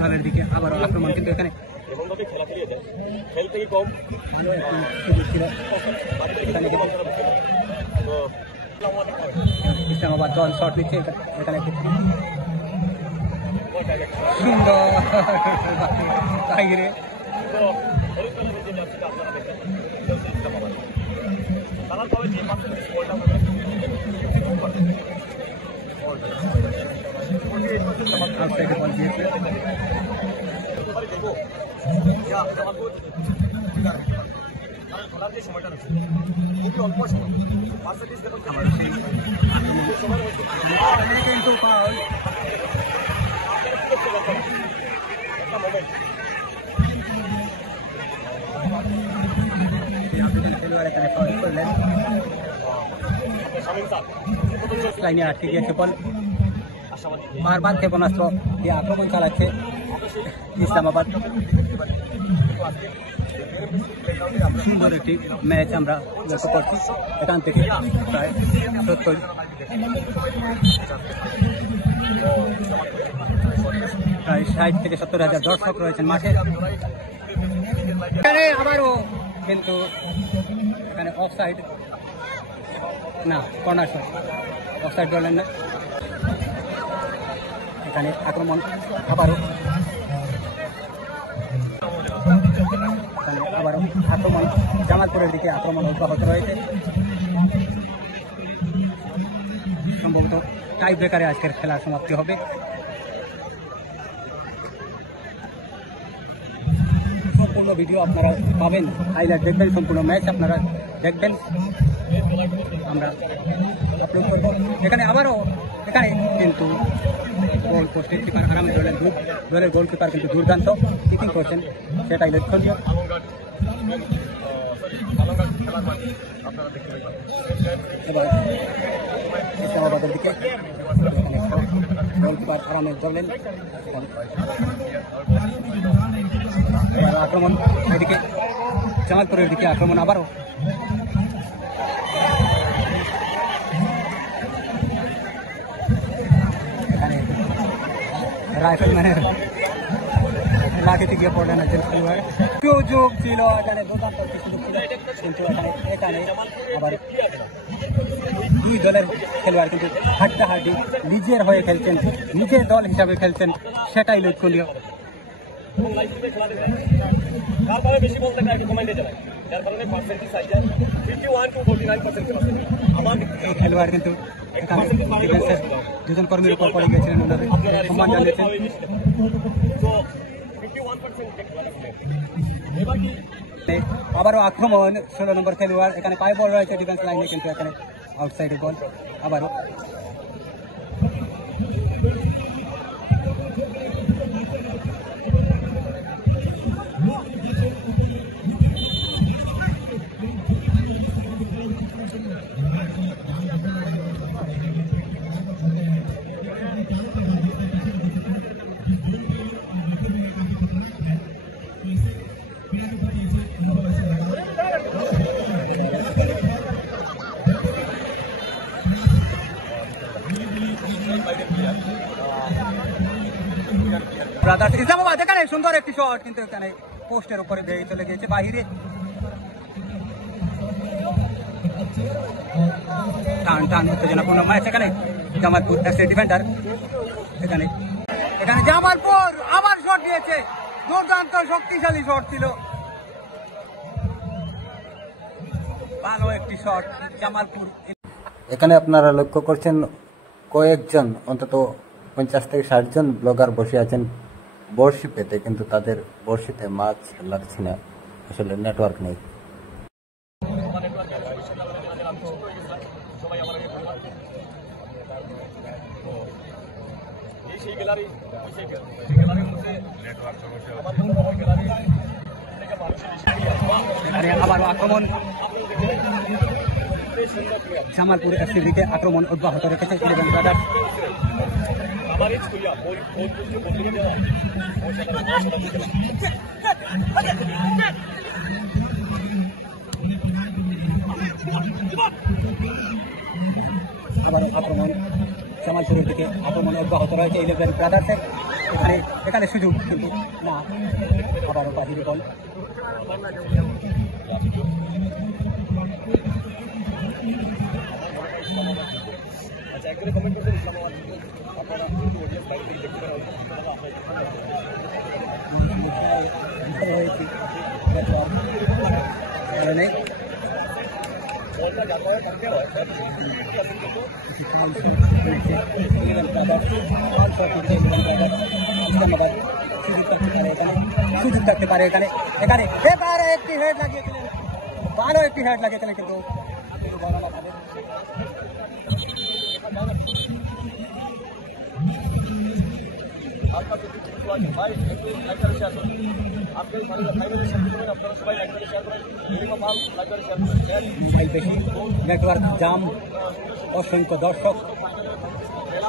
দলের দিকে আবারও আক্রমণ, কিন্তু এখানে ইসলামাবাদ দল শট নিচ্ছে। এখানে সুন্দর বল দিয়েছে। কিন্তু লাইনে আটকে গিয়েছে বল, বারবার ক্ষেপণাস্ত্র দিয়ে আক্রমণ চালাচ্ছে ইসলামাবাদ। সুন্দর একটি ম্যাচ আমরা লক্ষ্য করছি। এখান থেকে প্রায় 60 থেকে 70,000 দর্শক রয়েছেন মাঠে। এখানে আবারও কিন্তু এখানে অফসাইড না, কর্নার শট, অফসাইড বলেন না। এখানে আক্রমণ আবারও আক্রমণ জামালপুরের দিকে আক্রমণ অব্যাহত রয়েছে। সম্ভবত টাই ব্রেকারে আজকের খেলা সমাপ্তি হবে। সম্পূর্ণ ভিডিও আপনারা পাবেন, হাইলাইট দেখবেন, সম্পূর্ণ ম্যাচ আপনারা দেখবেন, আমরা আপলোড করব। এখানে আবারও এখানে কিন্তু গোল পোস্টের কিপার আরামে দলের গোলকিপার কিন্তু দুর্দান্ত কিপিং করছেন, সেটাই লক্ষণীয়। এবার ইসলামাবাদের দিকে গোলকিপার আরামে ধরলেন। এবার আক্রমণ এদিকে জামালপুরের দিকে আক্রমণ আবারও। এখানে রাইফেলম্যানের লাঠিতে গিয়ে পড়লেন একজন খেলোয়াড়। সুযোগ ছিল এখানে, কিন্তু এখানে আবার দুই দলের খেলোয়াড় কিন্তু হাড্ডাহাড্ডি নিজের হয়ে খেলছেন, নিজের দল হিসাবে খেলছেন, সেটাই লক্ষণীয়। এই খেলোয়াড় কিন্তু এখানে দুজন কর্মীর উপর পড়ে গিয়েছিলেন, ওনাদের সম্মান জানিয়েছেন। আবারও আক্রমণ 16 নম্বর খেলোয়াড়, এখানে পায়ে বল রয়েছে ডিফেন্স লাইনে, কিন্তু এখানে আউটসাইডে বল আবারও। ইসলামাবাদ এখানে সুন্দর একটি শট, কিন্তু এখানে পোস্টের উপরে ভেঙে চলে গিয়েছে বাহিরে। টান টান উত্তেজনাপূর্ণ ম্যাচ। এখানে জামালপুর এফসি ডিফেন্ডার, এখানে জামালপুর আবার শট দিয়েছে, দুর্দান্ত শক্তিশালী শট ছিল, ভালো একটি শট জামালপুর। এখানে আপনারা লক্ষ্য করছেন কয়েকজন, অন্তত 50 থেকে 60 জন ব্লগার বসে আছেন বড়শি পেতে, কিন্তু তাদের বড়শিতে মাছ লাগছে না, আসলে নেটওয়ার্ক নেই। এখানে আবারও আক্রমণ, জামালপুর এফসির দিকে আক্রমণ অব্যাহত রেখেছে ইলেভেন ব্রাদার্স। আবারও আক্রমণ জামালপুরের দিকে আক্রমণ অব্যাহত রয়েছে ইলেভেন ব্রাদার্সের। এখানে এখানে সুযোগ কিন্তু না, আবারও বাহিরে বল। সুযোগ থাকতে পারে এখানে, এখানে এবারে একটি হেড লাগিয়েছিলেন, ভালো একটি হেড লাগিয়েছিলেন কিন্তু বল না তাদের। নেটওয়ার্ক জাম, অসংখ্য দর্শক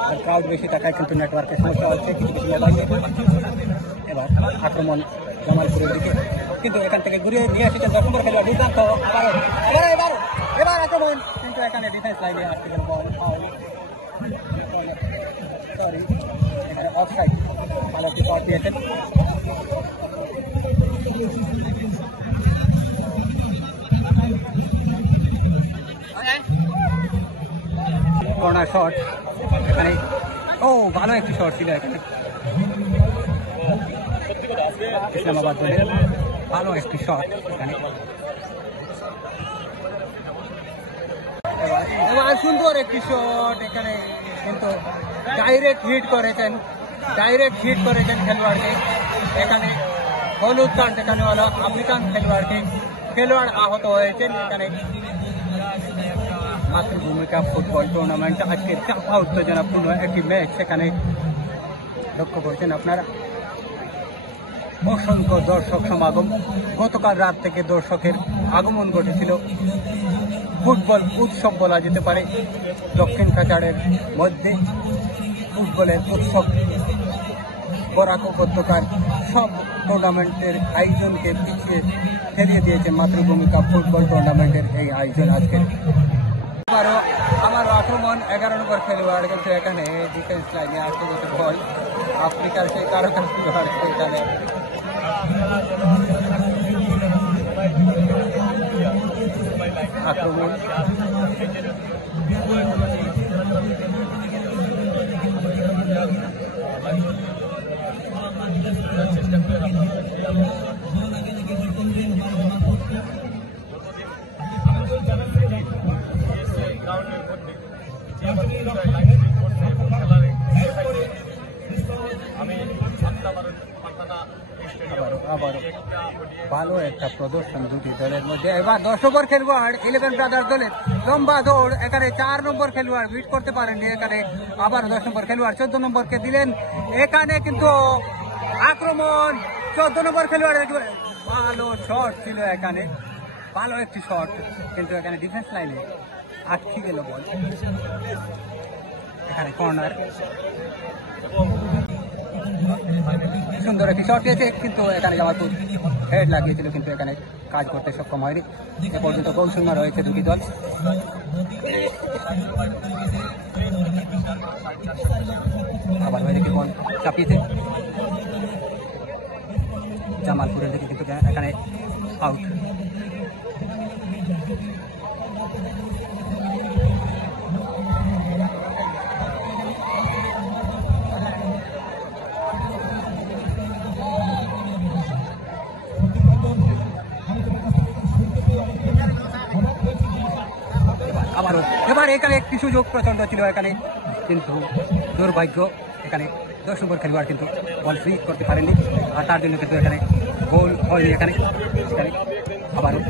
আর ক্রাউড বেশি থাকায় কিন্তু নেটওয়ার্কের সমস্যা হচ্ছে কিছু কিছু মোবাইল। এবার আক্রমণ জামালপুরের দিকে, কিন্তু এখান থেকে ঘুরিয়ে দিয়ে এসেছেন 10 নম্বর খেলোয়াড় দুর্দান্ত। এবার আক্রমণ, কিন্তু এখানে ডিফেন্স লাইনে আটকে গেল বল, সরি এখানে অফসাইড, ভালো একটি শট দিয়েছেন। কর্নার শট এখানে, ও ভালো একটি শট ছিল এখানে ইসলামাবাদ বলে, ভালো একটি শট এখানে। এবার সুন্দর একটি শট এখানে, কিন্তু ডাইরেক্ট হিট করেছেন খেলোয়াড়কে। এখানে হলুদ কার্ড দেখানো হলো আফ্রিকান খেলোয়াড়কে, খেলোয়াড় আহত হয়েছেন এখানে। মাতৃভূমিকা ফুটবল টুর্নামেন্ট আজকে চাপা উত্তেজনাপূর্ণ একটি ম্যাচ, সেখানে লক্ষ্য করছেন আপনারা অসংখ্য দর্শক সমাগম। গতকাল রাত থেকে দর্শকের আগমন ঘটেছিল। ফুটবল উৎসব বলা যেতে পারে দক্ষিণ কাছাড়ের মধ্যে, ফুটবলের উৎসব। বরাক উপত্যকার সব টুর্নামেন্টের আয়োজনকে পিছিয়ে ফেলিয়ে দিয়েছে মাতৃভূমিকা ফুটবল টুর্নামেন্টের এই আয়োজন আজকে। আমার আক্রমণ 11 নম্বর খেলোয়াড়, কিন্তু এখানে ডিফেন্স লাইনে আসতে গেছে বল, আফ্রিকার সেই কারণ খেলোয়াড় এখানে আক্রমণ। আবার ভালো একটা প্রদর্শন দুটি দলের মধ্যে। এবার 10 নম্বর খেলোয়াড় 11 ব্রাদার্স দলের লম্বা দৌড়, এখানে 4 নম্বর খেলোয়াড় বিট করতে পারেননি। এখানে আবার 10 নম্বর খেলোয়াড় 14 নম্বরকে দিলেন। এখানে কিন্তু আক্রমণ 14 নম্বর খেলোয়াড়ের ভালো শট ছিল এখানে, ভালো একটি শট, কিন্তু এখানে ডিফেন্স লাইনে আটকে গেল বল। এখানে কর্নার, সুন্দর একটি শট দিয়েছে, কিন্তু এখানে জামালপুর হেড লাগিয়েছিল, কিন্তু এখানে কাজ করতে সক্ষম হয়নি। এ পর্যন্ত গোল শূন্য রয়েছে দুটি দল। আবার ওই দিকে বল চাপিয়েছে জামালপুরের দিকে, কিন্তু এখানে আউট। এবার এখানে একটি সুযোগ প্রচন্ড ছিল এখানে, কিন্তু দুর্ভাগ্য এখানে 10 নম্বর খেলোয়াড় কিন্তু বল ফ্রি করতে পারেননি, আর তার জন্য কিন্তু এখানে গোল হয়নি। এখানে আবারও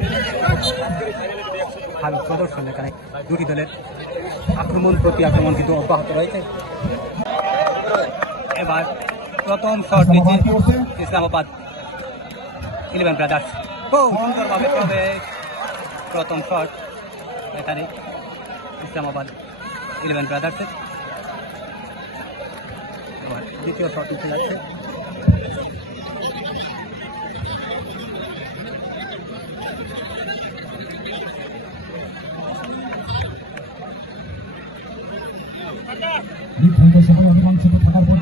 ভালো প্রদর্শন, এখানে দুটি দলের আক্রমণ প্রতি আক্রমণ কিন্তু অব্যাহত রয়েছে। এবার প্রথম শট দিচ্ছে ইসলামাবাদ 11 ব্রাদার্স, খুব সুন্দরভাবে প্রবেশ। প্রথম শট এখানে ইসলামাবাদ 11 ব্রাদার্সের। দ্বিতীয় শট নিতে যাচ্ছে, সময় অধিকাংশ থাকার পর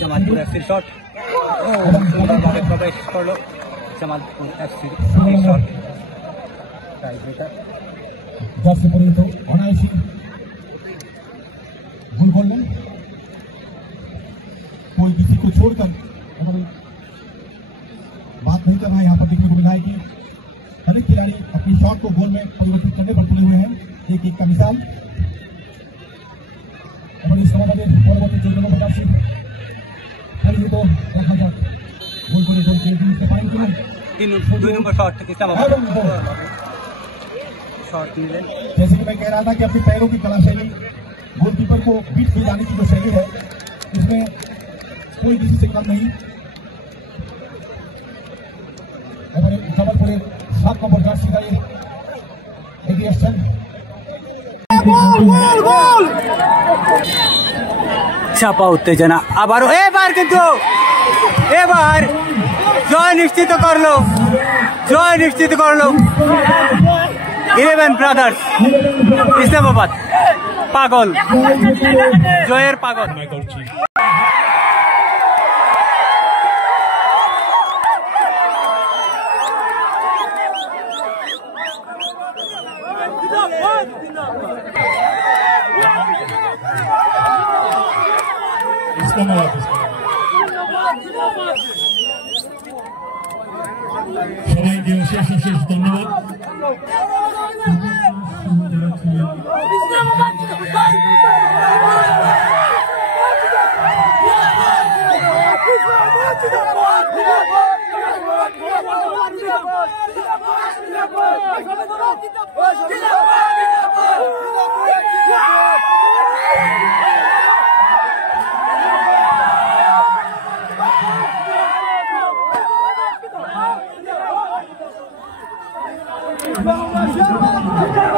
জামালপুর এফসির শট ও সুন্দরভাবে প্রবেশ করলো জামালপুর এফসির শট টাইব্রেকার দর্শে পরিণত অনায়াসী भूल बोलने कोई किसी को छोड़कर बात नहीं कर रहा है। यहाँ पर देखने को मिला है कि हर एक खिलाड़ी अपनी शॉट को गोल में परिवर्तित करने पर तुले हुए हैं, एक एक का मिसाल। और इस समाधान में परवर्ती चेतनों प्रकार से खड़ी तो रखा जाए गोल पूरे गोल के लिए पानी के लिए 2 नंबर शॉट इस्लामाबाद शॉट मिले। जैसे कि मैं कह रहा था कि अपने पैरों की कला शैली गोलकीपर को बीट मिल जाने की जो शैली है इसमें कोई किसी से कम नहीं। जबलपुर 7 नंबर जर्सी का ये চাপা উত্তেজনা আবারও এবার কিন্তু এবার জয় নিশ্চিত করলো 11 ব্রাদার্স ইসলামাবাদ পাগল জয়ের পাগল। সবাইকে অশেষ ধন্যবাদ।